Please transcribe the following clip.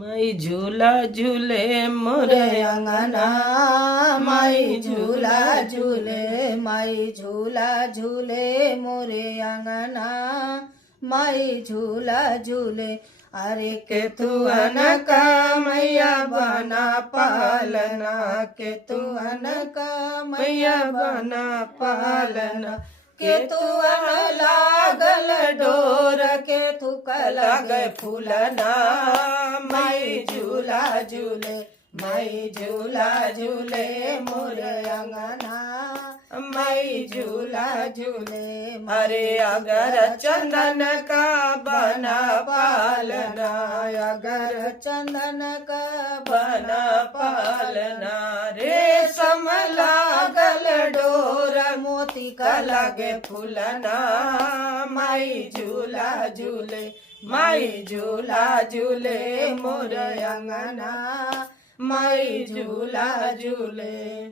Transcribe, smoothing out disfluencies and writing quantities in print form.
माई झूला झूले मोरे मोरे अंगना माई झूला झूले माई झूला झूले मोरे अंगना माई झूला झूले अरे के तू अनका मैया बना पालना के तू अनका मैया बना पालना के तू लागल डोर के तू लग फूलना माई झूला झूले माई झूला झूले मोरे अंगना माई झूला झूले अरे अगर चंदन का बना पालना अगर चंदन का बना पालना रेशम लागल डोर मोती का लगे फूलना माई झूला झूले माई झूला झूले मोर अंगना माई झूला झूले।